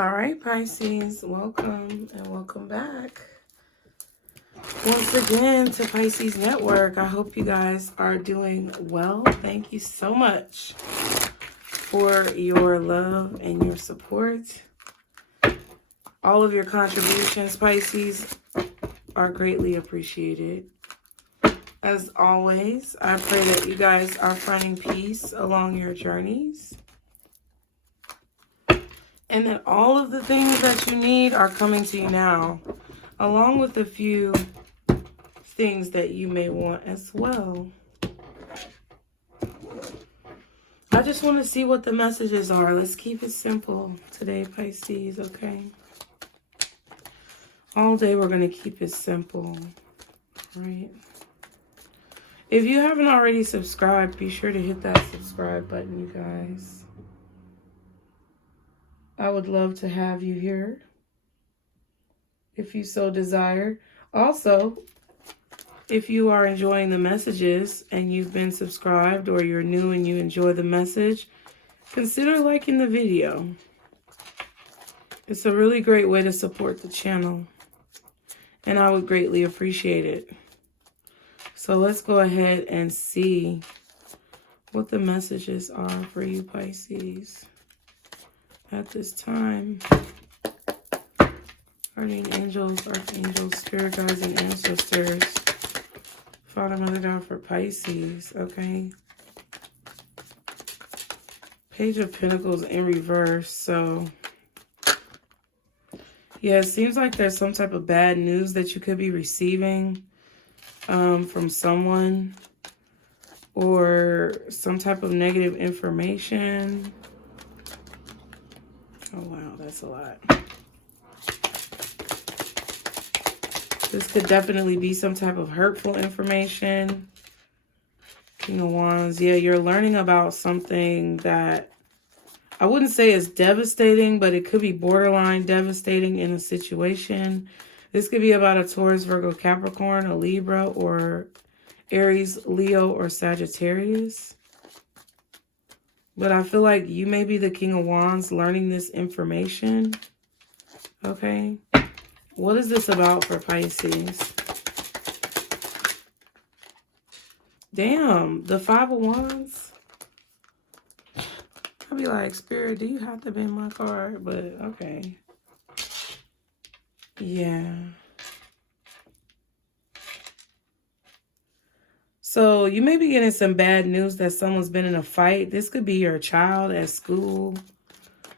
All right, Pisces, welcome and welcome back once again to Pisces Network. I hope you guys are doing well. Thank you so much for your love and your support. All of your contributions, Pisces, are greatly appreciated. As always, I pray that you guys are finding peace along your journeys, and that all of the things that you need are coming to you now, along with a few things that you may want as well. I just want to see what the messages are. Let's keep it simple today, Pisces, okay? All day we're going to keep it simple, right? If you haven't already subscribed, be sure to hit that subscribe button, you guys. I would love to have you here if you so desire. Also, if you are enjoying the messages and you've been subscribed, or you're new and you enjoy the message, consider liking the video. It's a really great way to support the channel, and I would greatly appreciate it. So let's go ahead and see what the messages are for you, Pisces, at this time. Guardian angels, archangels, spirit guides, and ancestors. Father, Mother, God for Pisces, okay? Page of Pentacles in reverse. So, yeah, it seems like there's some type of bad news that you could be receiving from someone, or some type of negative information. Oh, wow, that's a lot. This could definitely be some type of hurtful information. King of Wands. Yeah, you're learning about something that I wouldn't say is devastating, but it could be borderline devastating in a situation. This could be about a Taurus, Virgo, Capricorn, a Libra, or Aries, Leo, or Sagittarius. But I feel like you may be the King of Wands learning this information. Okay. What is this about for Pisces? Damn, the Five of Wands. I'll be like, Spirit, do you have to be in my card? But okay. Yeah. So you may be getting some bad news that someone's been in a fight. This could be your child at school.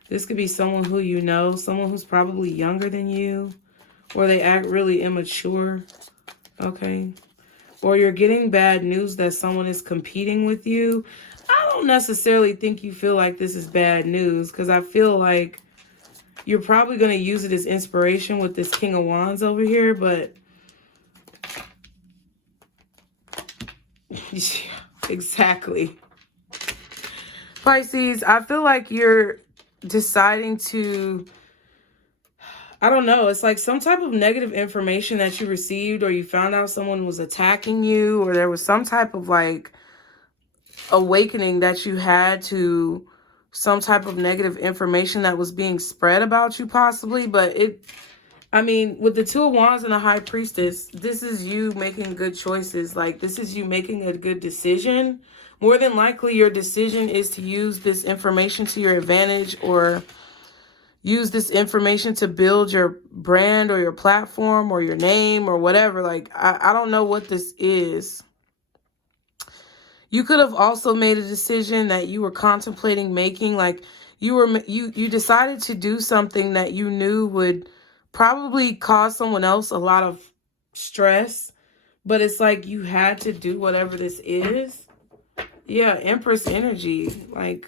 This could be someone who you know, someone who's probably younger than you, or they act really immature, okay? Or you're getting bad news that someone is competing with you. I don't necessarily think you feel like this is bad news, because I feel like you're probably going to use it as inspiration with this King of Wands over here, but yeah, exactly. Pisces, I feel like you're deciding to, I don't know, it's like some type of negative information that you received, or you found out someone was attacking you, or there was some type of like awakening that you had to some type of negative information that was being spread about you possibly. But I mean, with the Two of Wands and the High Priestess, this is you making good choices. Like, this is you making a good decision. More than likely, your decision is to use this information to your advantage, or use this information to build your brand or your platform or your name or whatever. Like, I don't know what this is. You could have also made a decision that you were contemplating making. Like, you decided to do something that you knew would probably cause someone else a lot of stress, but it's like you had to do whatever this is. Yeah, Empress energy. Like,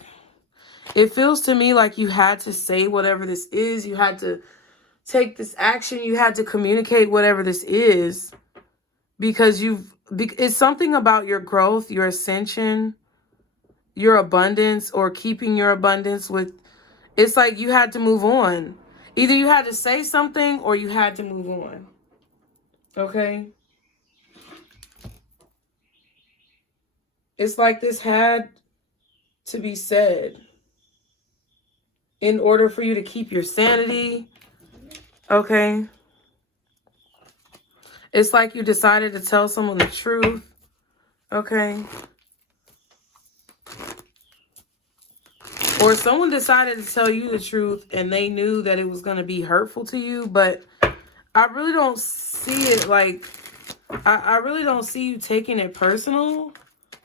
it feels to me like you had to say whatever this is. You had to take this action. You had to communicate whatever this is, because it's something about your growth, your ascension, your abundance, or keeping your abundance with. It's like you had to move on. Either you had to say something or you had to move on. Okay? It's like this had to be said. in order for you to keep your sanity. Okay. It's like you decided to tell someone the truth. Okay. Or someone decided to tell you the truth and they knew that it was going to be hurtful to you. But I really don't see it like, I really don't see you taking it personal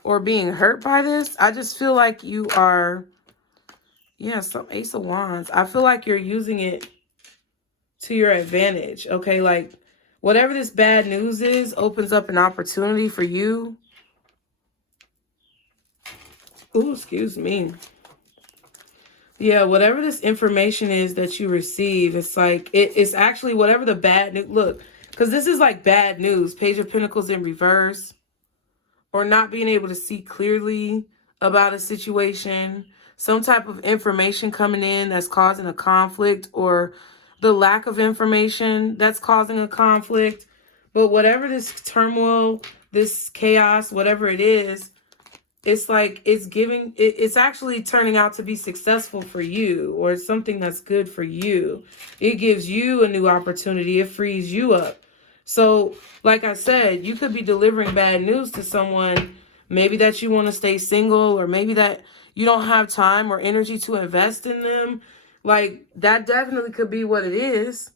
or being hurt by this. I just feel like you are, yeah, some Ace of Wands. I feel like you're using it to your advantage. Okay, like whatever this bad news is opens up an opportunity for you. Ooh, excuse me. Yeah, whatever this information is that you receive, it's like, it's actually whatever the bad news, look, because this is like bad news, Page of Pentacles in reverse, or not being able to see clearly about a situation, some type of information coming in that's causing a conflict, or the lack of information that's causing a conflict. But whatever this turmoil, this chaos, whatever it is, it's like it's actually turning out to be successful for you, or it's something that's good for you. It gives you a new opportunity. It frees you up. So like I said, you could be delivering bad news to someone, maybe that you want to stay single, or maybe that you don't have time or energy to invest in them. Like that definitely could be what it is.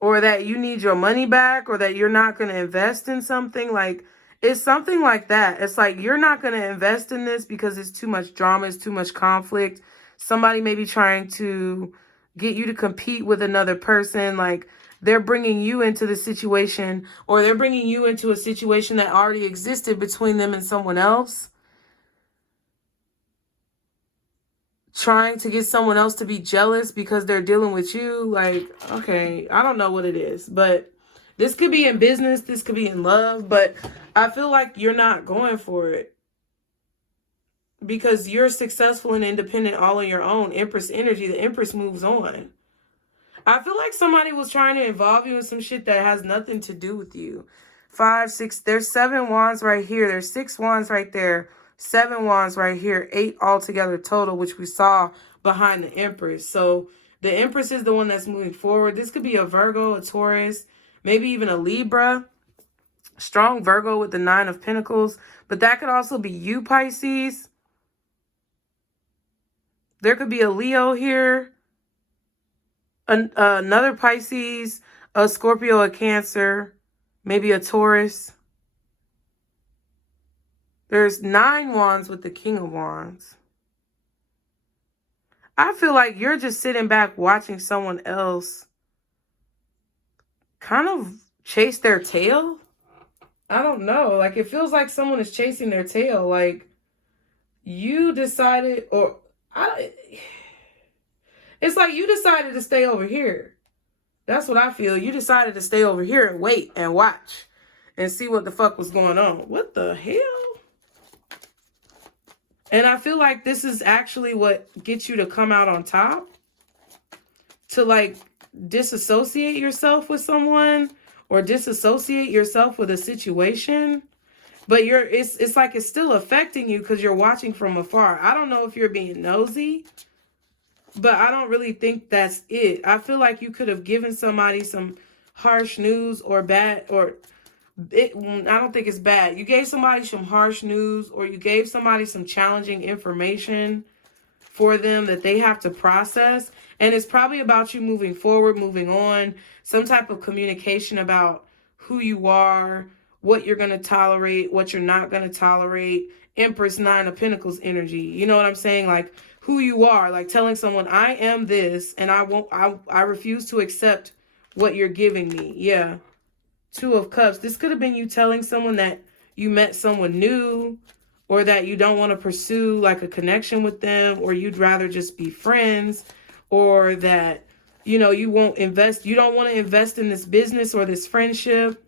Or that you need your money back, or that you're not going to invest in something. Like, it's something like that. It's like you're not going to invest in this because it's too much drama, it's too much conflict. Somebody may be trying to get you to compete with another person. Like, they're bringing you into the situation, or they're bringing you into a situation that already existed between them and someone else. Trying to get someone else to be jealous because they're dealing with you. Like, okay, I don't know what it is, but this could be in business, this could be in love, but I feel like you're not going for it because you're successful and independent all on your own. Empress energy, the Empress moves on. I feel like somebody was trying to involve you in some shit that has nothing to do with you. 5, 6, there's 7 wands right here. There's 6 wands right there. 7 wands right here. 8 altogether total, which we saw behind the Empress. So the Empress is the one that's moving forward. This could be a Virgo, a Taurus, maybe even a Libra. Strong Virgo with the 9 of Pentacles. But that could also be you, Pisces. There could be a Leo here. Another Pisces, a Scorpio, a Cancer, maybe a Taurus. There's 9 wands with the King of Wands. I feel like you're just sitting back watching someone else kind of chase their tail. I don't know. Like, it feels like someone is chasing their tail. Like, you decided, it's like you decided to stay over here. That's what I feel. You decided to stay over here and wait and watch and see what the fuck was going on. What the hell? And I feel like this is actually what gets you to come out on top. To like disassociate yourself with someone or disassociate yourself with a situation. But it's like it's still affecting you because you're watching from afar. I don't know if you're being nosy, but I don't really think that's it. I feel like you could have given somebody some harsh news or bad, or I don't think it's bad. You gave somebody some harsh news, or you gave somebody some challenging information for them that they have to process. And it's probably about you moving forward, moving on, some type of communication about who you are, what you're going to tolerate, what you're not going to tolerate. Empress, 9 of Pentacles energy. You know what I'm saying? Like who you are, like telling someone, I am this, and I refuse to accept what you're giving me. Yeah. 2 of Cups. This could have been you telling someone that you met someone new, or that you don't want to pursue like a connection with them, or you'd rather just be friends, or that, you know, you don't want to invest in this business or this friendship.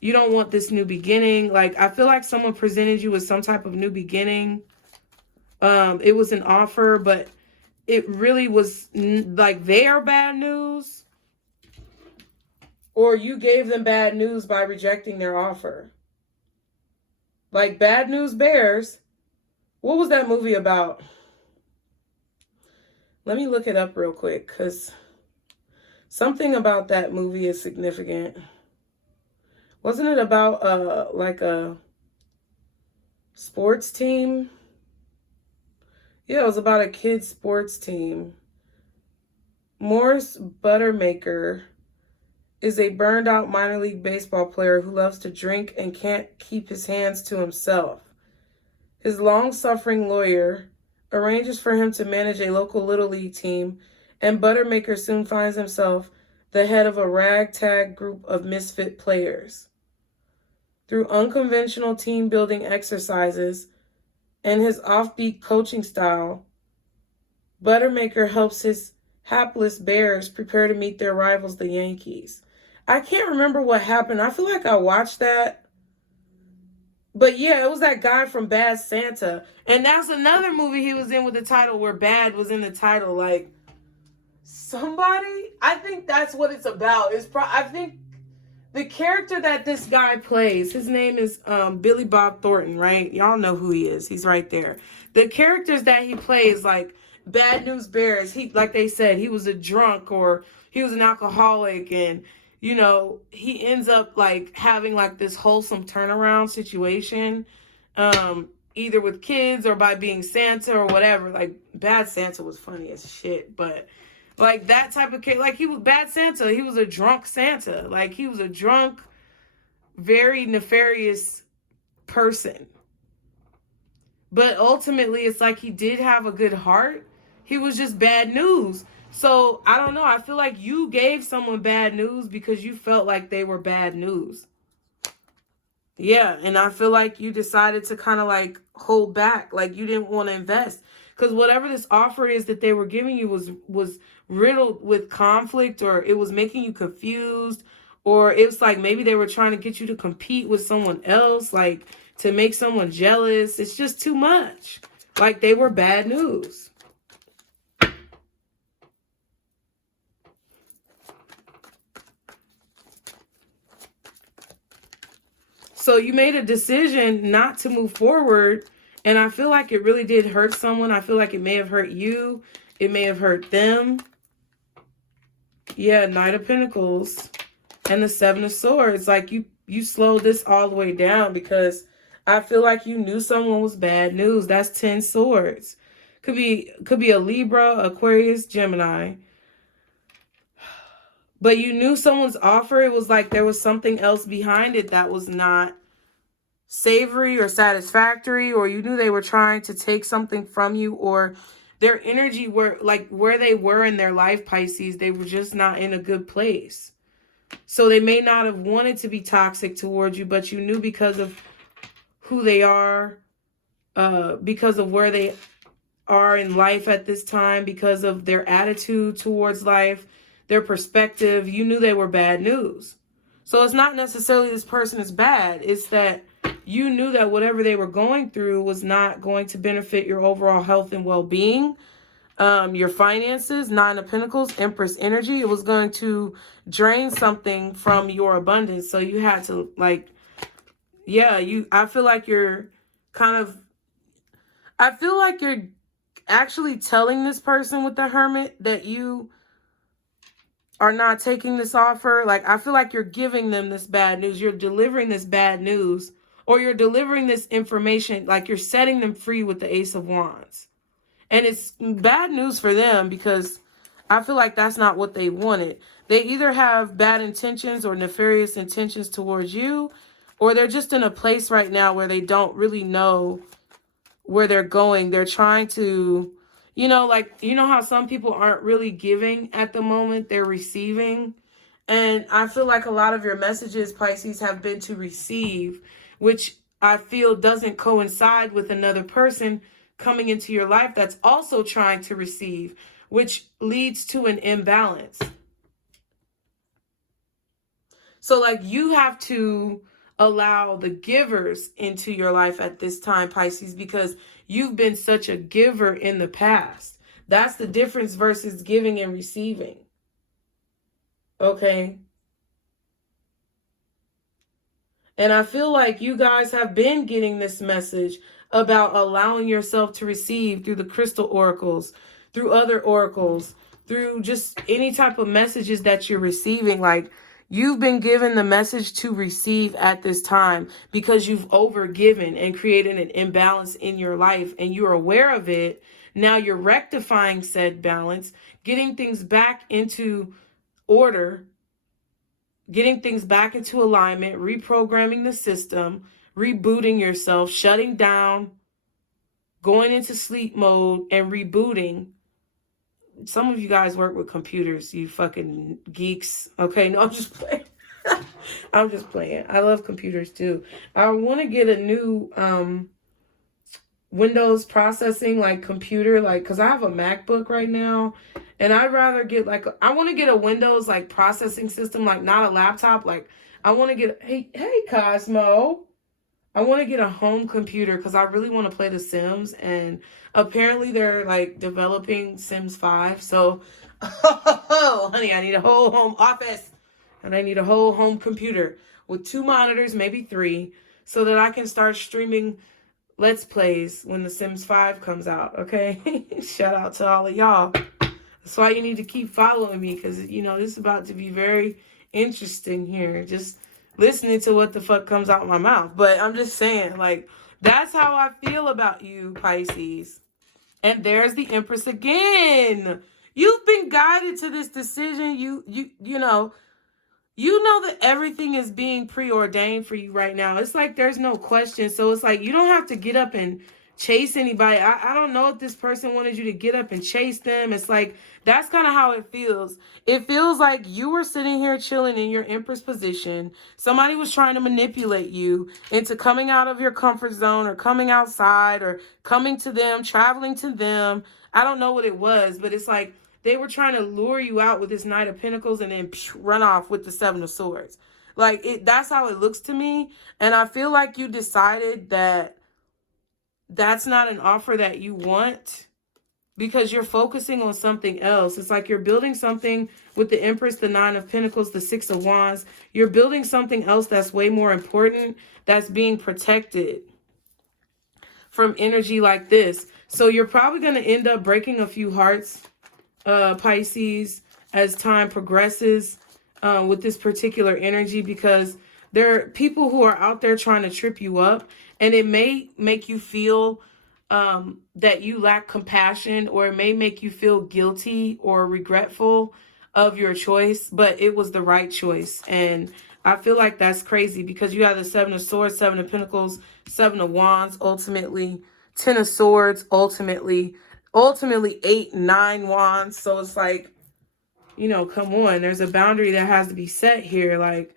You don't want this new beginning. Like, I feel like someone presented you with some type of new beginning. It was an offer, but it really was like their bad news, or you gave them bad news by rejecting their offer. Like Bad News Bears. What was that movie about? Let me look it up real quick, because something about that movie is significant. Wasn't it about like a sports team? Yeah, it was about a kid's sports team. Morris Buttermaker is a burned out minor league baseball player who loves to drink and can't keep his hands to himself. His long-suffering lawyer arranges for him to manage a local Little League team, and Buttermaker soon finds himself the head of a ragtag group of misfit players. Through unconventional team-building exercises and his offbeat coaching style, Buttermaker helps his hapless Bears prepare to meet their rivals, the Yankees. I can't remember what happened. I feel like I watched that. But yeah, it was that guy from Bad Santa. And that's another movie he was in with the title where bad was in the title. Like, somebody, I think that's what it's about. I think the character that this guy plays, his name is Billy Bob Thornton, right? Y'all know who he is. He's right there. The characters that he plays, like Bad News Bears, like they said, he was a drunk or he was an alcoholic, and you know, he ends up like having like this wholesome turnaround situation, either with kids or by being Santa or whatever. Like Bad Santa was funny as shit, but like that type of kid, like he was Bad Santa. He was a drunk Santa. Like he was a drunk, very nefarious person. But ultimately, it's like he did have a good heart. He was just bad news. So I don't know. I feel like you gave someone bad news because you felt like they were bad news. Yeah, and I feel like you decided to kind of like hold back. Like you didn't want to invest. Because whatever this offer is that they were giving you was riddled with conflict, or it was making you confused, or it was like maybe they were trying to get you to compete with someone else, like to make someone jealous. It's just too much. Like they were bad news. So you made a decision not to move forward. And I feel like it really did hurt someone. I feel like it may have hurt you. It may have hurt them. Yeah, Knight of Pentacles and the Seven of Swords. Like you slowed this all the way down because I feel like you knew someone was bad news. That's 10 swords. Could be a Libra, Aquarius, Gemini. But you knew someone's offer. It was like there was something else behind it that was not savory or satisfactory, or you knew they were trying to take something from you, or their energy were like where they were in their life, Pisces, they were just not in a good place. So they may not have wanted to be toxic towards you, but you knew because of who they are, because of where they are in life at this time, because of their attitude towards life, their perspective, you knew they were bad news. So it's not necessarily this person is bad. It's that you knew that whatever they were going through was not going to benefit your overall health and well-being, your finances, Nine of Pentacles, Empress energy. It was going to drain something from your abundance. So you had to like, yeah, I feel like you're actually telling this person with the Hermit that you are not taking this offer. Like, I feel like you're giving them this bad news. You're delivering this bad news, or you're delivering this information. Like you're setting them free with the Ace of Wands. And it's bad news for them because I feel like that's not what they wanted. They either have bad intentions or nefarious intentions towards you, or they're just in a place right now where they don't really know where they're going. They're trying to, like, you know how some people aren't really giving at the moment, they're receiving. And I feel like a lot of your messages, Pisces, have been to receive, which I feel doesn't coincide with another person coming into your life that's also trying to receive, which leads to an imbalance. So like you have to allow the givers into your life at this time, Pisces, because you've been such a giver in the past. That's the difference versus giving and receiving. Okay. And I feel like you guys have been getting this message about allowing yourself to receive through the crystal oracles, through other oracles, through just any type of messages that you're receiving. Like, you've been given the message to receive at this time because you've overgiven and created an imbalance in your life, and you're aware of it. Now you're rectifying said balance, getting things back into order, getting things back into alignment, reprogramming the system, rebooting yourself, shutting down, going into sleep mode, and rebooting. Some of you guys work with computers, you fucking geeks. Okay, no, I'm just playing. I'm just playing. I love computers too. I want to get a new Windows processing like computer, like, because I have a MacBook right now, and I'd rather get like, I want to get a Windows like processing system, like not a laptop. Like, I want to get, hey Cosmo, I want to get a home computer because I really want to play The Sims, and apparently they're like developing Sims 5. So, oh, honey, I need a whole home office, and I need a whole home computer with 2 monitors, maybe 3, so that I can start streaming Let's Plays when The Sims 5 comes out, okay? Shout out to all of y'all. That's why you need to keep following me, because, you know, this is about to be very interesting here. Just listening to what the fuck comes out of my mouth. But I'm just saying, like, that's how I feel about you, Pisces. And there's the Empress again. You've been guided to this decision. You know that everything is being preordained for you right now. It's like there's no question. So it's like you don't have to get up and chase anybody. I don't know if this person wanted you to get up and chase them. It's like that's kind of how it feels. It feels like you were sitting here chilling in your Empress position. Somebody was trying to manipulate you into coming out of your comfort zone, or coming outside, or coming to them, traveling to them. I don't know what it was, but it's like they were trying to lure you out with this Knight of Pentacles and then run off with the Seven of Swords. Like, that's how it looks to me. And I feel like you decided that that's not an offer that you want because you're focusing on something else. It's like you're building something with the Empress, the Nine of Pentacles, the Six of Wands. You're building something else that's way more important, that's being protected from energy like this. So you're probably going to end up breaking a few hearts, Pisces, as time progresses with this particular energy, because there are people who are out there trying to trip you up, and it may make you feel that you lack compassion, or it may make you feel guilty or regretful of your choice, but it was the right choice. And I feel like that's crazy because you have the Seven of Swords, Seven of Pentacles, Seven of Wands, ultimately, 10 of Swords, ultimately 8, 9 wands. So it's like, you know, come on, there's a boundary that has to be set here. Like,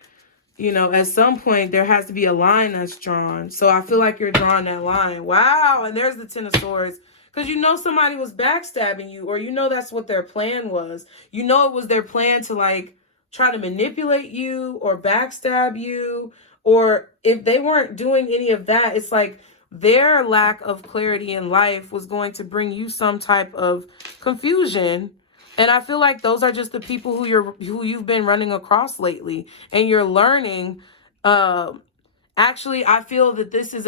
you know, at some point there has to be a line that's drawn. So I feel like you're drawing that line. Wow. And there's the 10 of Swords, because you know somebody was backstabbing you, or you know that's what their plan was. You know it was their plan to like try to manipulate you or backstab you, or if they weren't doing any of that, it's like their lack of clarity in life was going to bring you some type of confusion. And I feel like those are just the people who you've been running across lately, and you're learning. Actually, I feel that this is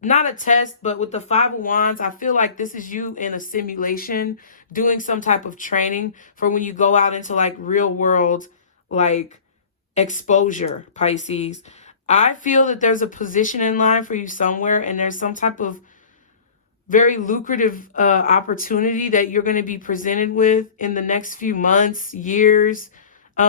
not a test, but with the 5 of Wands, I feel like this is you in a simulation doing some type of training for when you go out into like real world, like exposure, Pisces. I feel that there's a position in line for you somewhere, and there's some type of very lucrative opportunity that you're going to be presented with in the next few months, years,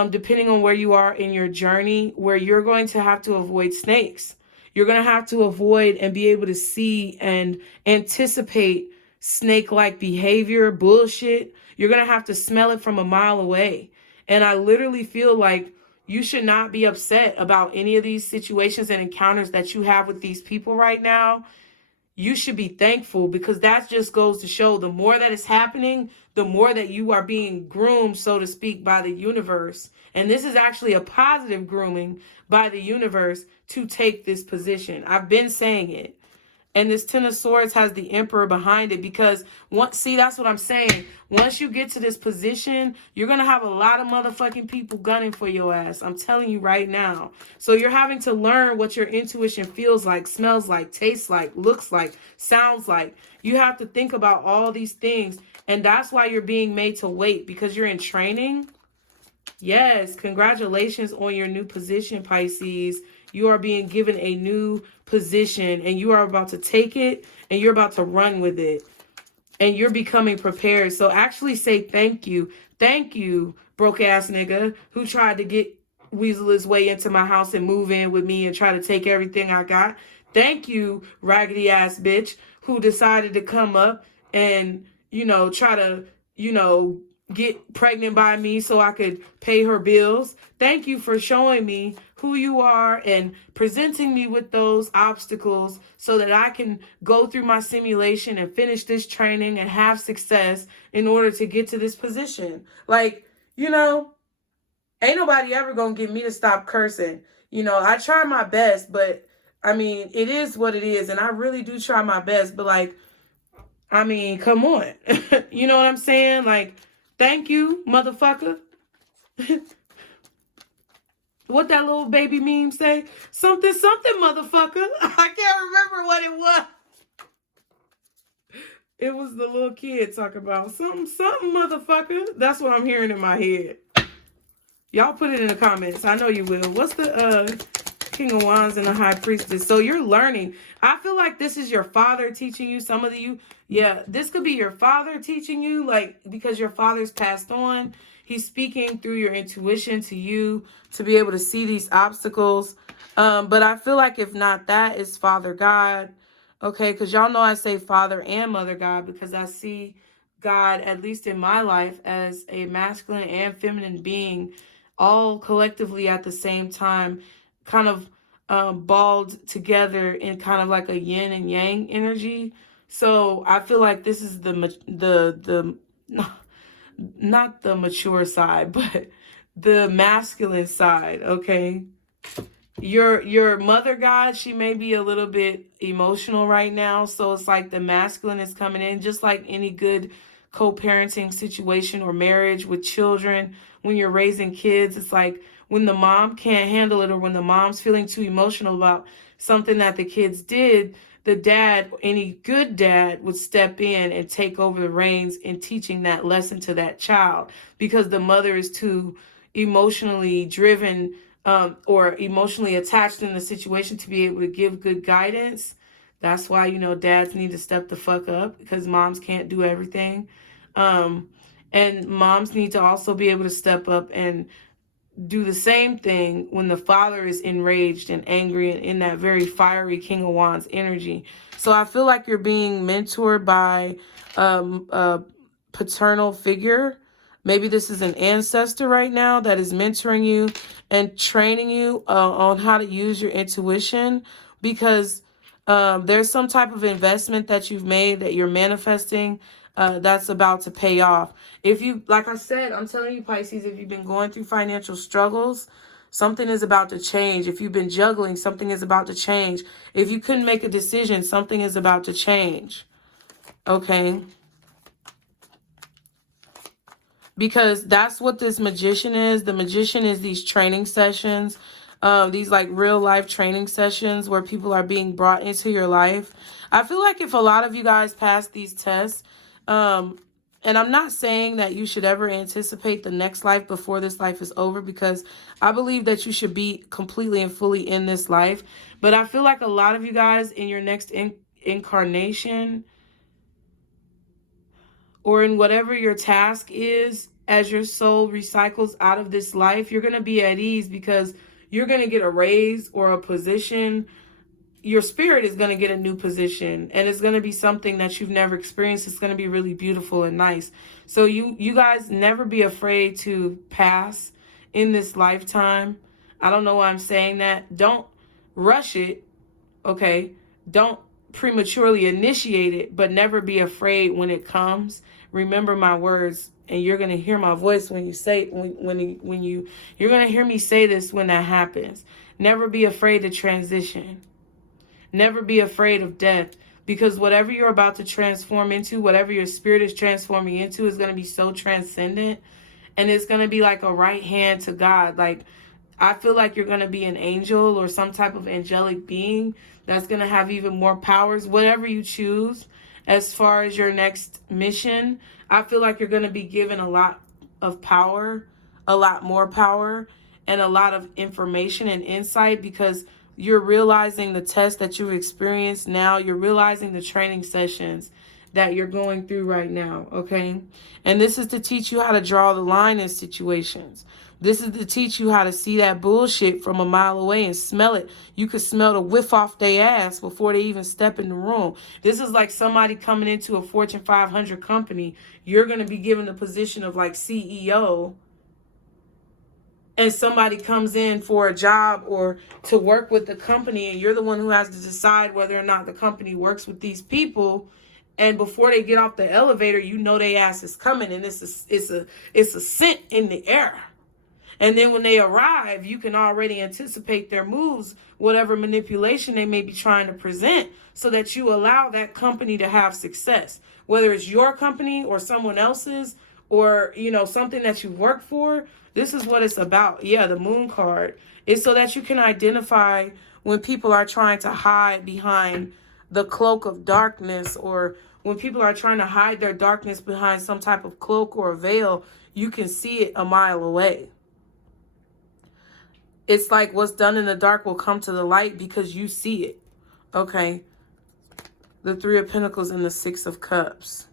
depending on where you are in your journey, where you're going to have to avoid snakes. You're going to have to avoid and be able to see and anticipate snake-like behavior, bullshit. You're going to have to smell it from a mile away. And I literally feel like you should not be upset about any of these situations and encounters that you have with these people right now. You should be thankful, because that just goes to show the more that is happening, the more that you are being groomed, so to speak, by the universe. And this is actually a positive grooming by the universe to take this position. I've been saying it. And this 10 of Swords has the Emperor behind it, because that's what I'm saying. Once you get to this position, you're going to have a lot of motherfucking people gunning for your ass. I'm telling you right now. So you're having to learn what your intuition feels like, smells like, tastes like, looks like, sounds like. You have to think about all these things. And that's why you're being made to wait, because you're in training. Yes, congratulations on your new position, Pisces. You are being given a new position and you are about to take it and you're about to run with it. And you're becoming prepared. So actually say thank you. Thank you, broke ass nigga who tried to get weasel his way into my house and move in with me and try to take everything I got. Thank you, raggedy ass bitch who decided to come up and, you know, try to, you know, get pregnant by me so I could pay her bills. Thank you for showing me who you are and presenting me with those obstacles so that I can go through my simulation and finish this training and have success in order to get to this position. Like, you know, ain't nobody ever gonna get me to stop cursing. You know, I try my best, but I mean, it is what it is. And I really do try my best, but like, I mean, come on. You know what I'm saying? Like, thank you, motherfucker. What that little baby meme say? Something, something, motherfucker. I can't remember what it was. It was the little kid talking about something, something, motherfucker. That's what I'm hearing in my head. Y'all put it in the comments. I know you will. What's the King of Wands and the High Priestess? So you're learning. I feel like this is your father teaching you. Some of you, yeah, this could be your father teaching you, like, because your father's passed on. He's speaking through your intuition to you to be able to see these obstacles. But I feel like if not that, it's Father God. Okay, because y'all know I say Father and Mother God because I see God, at least in my life, as a masculine and feminine being, all collectively at the same time, kind of balled together in kind of like a yin and yang energy. So I feel like this is the not the mature side, but the masculine side, okay? Your mother God, she may be a little bit emotional right now, so it's like the masculine is coming in, just like any good co-parenting situation or marriage with children. When you're raising kids, it's like when the mom can't handle it or when the mom's feeling too emotional about something that the kids did, the dad, any good dad, would step in and take over the reins in teaching that lesson to that child because the mother is too emotionally driven or emotionally attached in the situation to be able to give good guidance. That's why, you know, dads need to step the fuck up because moms can't do everything. And moms need to also be able to step up and do the same thing when the father is enraged and angry and in that very fiery King of Wands energy. So I feel like you're being mentored by a paternal figure. Maybe this is an ancestor right now that is mentoring you and training you on how to use your intuition because there's some type of investment that you've made that you're manifesting that's about to pay off. If you, like I said, I'm telling you, Pisces, if you've been going through financial struggles, something is about to change. If you've been juggling, something is about to change. If you couldn't make a decision, something is about to change. Okay? Because that's what this magician is. The magician is these training sessions, these like real life training sessions where people are being brought into your life. I feel like if a lot of you guys pass these tests, and I'm not saying that you should ever anticipate the next life before this life is over because I believe that you should be completely and fully in this life. But I feel like a lot of you guys in your next incarnation or in whatever your task is, as your soul recycles out of this life, you're going to be at ease because you're going to get a raise or a position. Your spirit is going to get a new position and it's going to be something that you've never experienced. It's going to be really beautiful and nice. So you guys never be afraid to pass in this lifetime. I don't know why I'm saying that. Don't rush it. Okay. Don't prematurely initiate it, but never be afraid when it comes. Remember my words, and you're going to hear my voice when you say you're going to hear me say this when that happens. Never be afraid to transition. Never be afraid of death, because whatever you're about to transform into, whatever your spirit is transforming into, is going to be so transcendent, and it's going to be like a right hand to God. Like, I feel like you're going to be an angel or some type of angelic being that's going to have even more powers, whatever you choose as far as your next mission. I feel like you're going to be given a lot of power, a lot more power, and a lot of information and insight, because you're realizing the test that you've experienced now. You're realizing the training sessions that you're going through right now, okay? And this is to teach you how to draw the line in situations. This is to teach you how to see that bullshit from a mile away and smell it. You could smell the whiff off their ass before they even step in the room. This is like somebody coming into a Fortune 500 company. You're going to be given the position of like CEO, and somebody comes in for a job or to work with the company, and you're the one who has to decide whether or not the company works with these people. And before they get off the elevator, you know their ass is coming, and it's a scent in the air. And then when they arrive, you can already anticipate their moves, whatever manipulation they may be trying to present, so that you allow that company to have success. Whether it's your company or someone else's, or, you know, something that you work for, this is what it's about. Yeah, the moon card is so that you can identify when people are trying to hide behind the cloak of darkness, or when people are trying to hide their darkness behind some type of cloak or a veil. You can see it a mile away. It's like what's done in the dark will come to the light because you see it. Okay. The Three of Pentacles and the Six of Cups.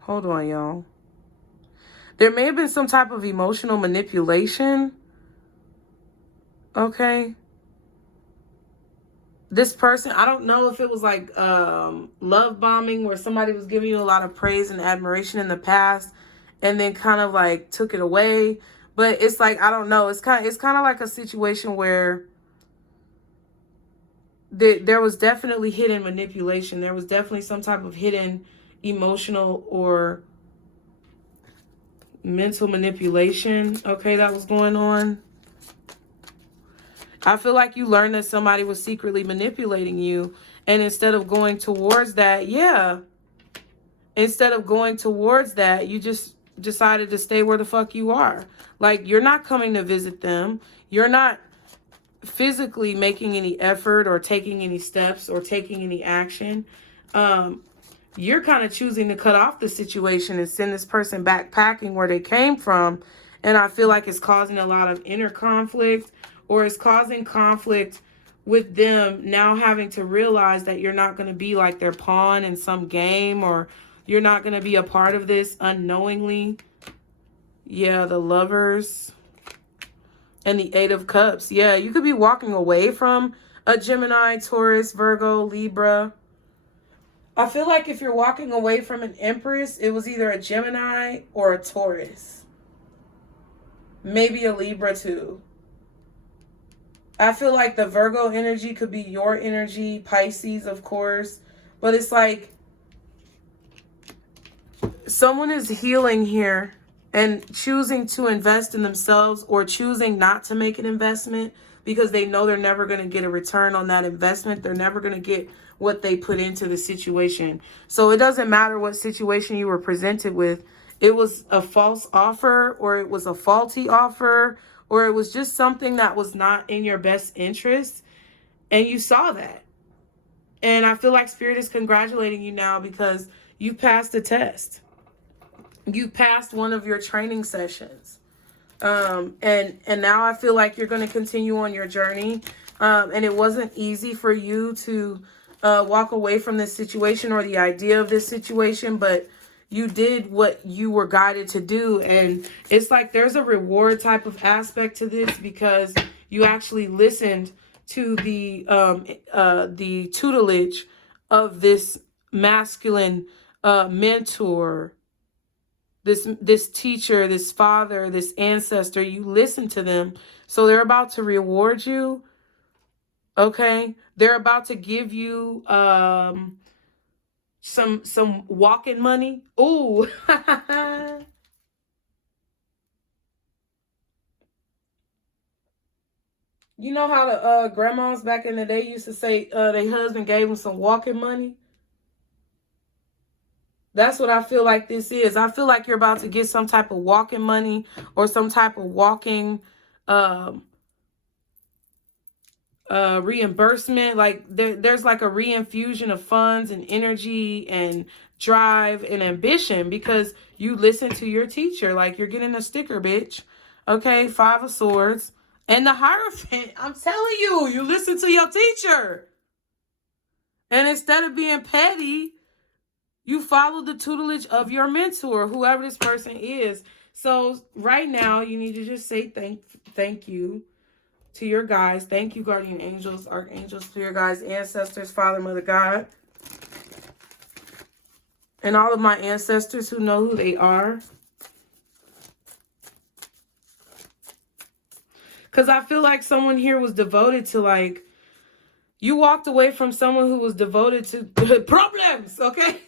Hold on, y'all. There may have been some type of emotional manipulation. Okay. This person, I don't know if it was like love bombing, where somebody was giving you a lot of praise and admiration in the past and then kind of like took it away. But it's like, I don't know. It's kind of like a situation where there was definitely hidden manipulation. There was definitely some type of hidden emotional or mental manipulation, okay, that was going on. I feel like you learned that somebody was secretly manipulating you, and instead of going towards that, you just decided to stay where the fuck you are. Like, you're not coming to visit them. You're not physically making any effort or taking any steps or taking any action. You're kind of choosing to cut off the situation and send this person back packing where they came from. And I feel like it's causing a lot of inner conflict, or it's causing conflict with them now having to realize that you're not going to be like their pawn in some game, or you're not going to be a part of this unknowingly. Yeah, the Lovers and the Eight of Cups. Yeah, you could be walking away from a Gemini, Taurus, Virgo, Libra. I feel like if you're walking away from an Empress, it was either a Gemini or a Taurus. Maybe a Libra too. I feel like the Virgo energy could be your energy, Pisces, of course. But it's like someone is healing here and choosing to invest in themselves, or choosing not to make an investment because they know they're never going to get a return on that investment. They're never going to get what they put into the situation. So it doesn't matter what situation you were presented with. It was a false offer, or it was a faulty offer, or it was just something that was not in your best interest. And you saw that. And I feel like Spirit is congratulating you now because you passed the test. You passed one of your training sessions. And now I feel like you're going to continue on your journey. And it wasn't easy for you to walk away from this situation or the idea of this situation, but you did what you were guided to do. And it's like there's a reward type of aspect to this, because you actually listened to the tutelage of this masculine mentor, this teacher, this father, this ancestor. You listen to them. So they're about to reward you. Okay. They're about to give you some walking money. Ooh. You know how the grandmas back in the day used to say their husband gave them some walking money? That's what I feel like this is. I feel like you're about to get some type of walking money, or some type of walking reimbursement. Like there's like a reinfusion of funds and energy and drive and ambition because you listen to your teacher. Like you're getting a sticker, bitch. Okay, 5 of Swords. And the Hierophant, I'm telling you, you listen to your teacher. And instead of being petty, you follow the tutelage of your mentor, whoever this person is. So right now, you need to just say thank you to your guides. Thank you, guardian angels, archangels, to your guides, ancestors, Father, Mother, God. And all of my ancestors who know who they are. Because I feel like someone here was devoted to, like, you walked away from someone who was devoted to problems, okay?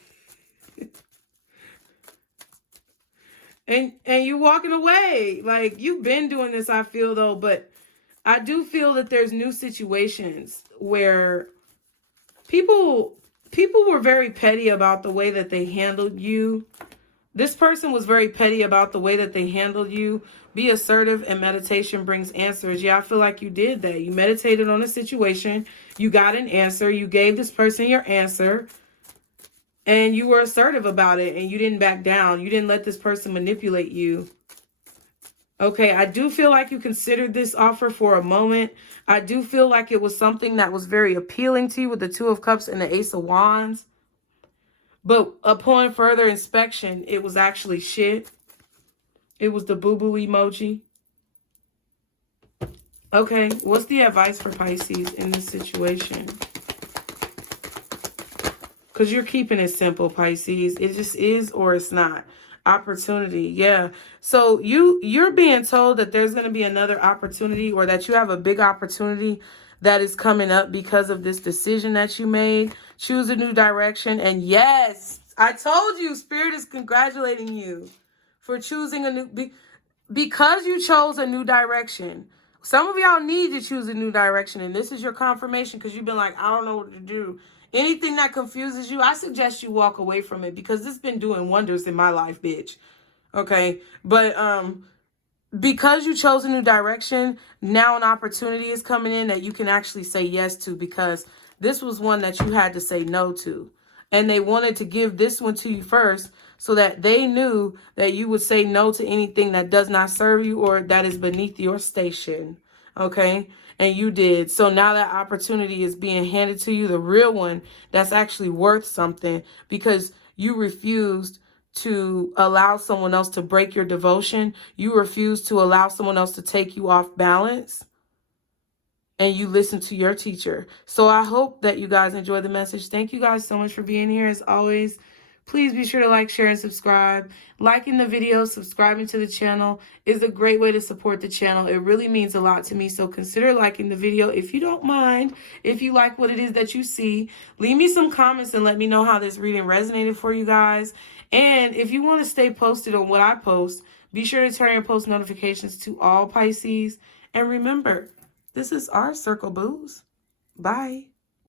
and you walking away. Like, you've been doing this, I feel, though. But I do feel that there's new situations where people were very petty about the way that they handled you. This person was very petty about the way that they handled you. Be assertive, and meditation brings answers. Yeah, I feel like you did that. You meditated on a situation. You got an answer. You gave this person your answer. And you were assertive about it. And you didn't back down. You didn't let this person manipulate you. Okay, I do feel like you considered this offer for a moment. I do feel like it was something that was very appealing to you with the 2 of Cups and the Ace of Wands. But upon further inspection, it was actually shit. It was the boo-boo emoji. Okay, what's the advice for Pisces in this situation? Because you're keeping it simple, Pisces. It just is or it's not. Opportunity, yeah. So you're being told that there's going to be another opportunity, or that you have a big opportunity that is coming up because of this decision that you made. Choose a new direction. And yes, I told you, Spirit is congratulating you for choosing a new, because you chose a new direction. Some of y'all need to choose a new direction, and this is your confirmation, because you've been like, I don't know what to do. Anything that confuses you, I suggest you walk away from it, because this has been doing wonders in my life, bitch. Okay, but because you chose a new direction, now an opportunity is coming in that you can actually say yes to, because this was one that you had to say no to. And they wanted to give this one to you first so that they knew that you would say no to anything that does not serve you or that is beneath your station. Okay? And you did. So now that opportunity is being handed to you, the real one that's actually worth something, because you refused to allow someone else to break your devotion. You refuse to allow someone else to take you off balance. And you listen to your teacher. So I hope that you guys enjoy the message. Thank you guys so much for being here. As always, please be sure to like, share, and subscribe. Liking the video, subscribing to the channel is a great way to support the channel. It really means a lot to me. So consider liking the video if you don't mind. If you like what it is that you see, leave me some comments and let me know how this reading resonated for you guys. And if you want to stay posted on what I post, be sure to turn your post notifications to all, Pisces. And remember, this is our circle, boos. Bye.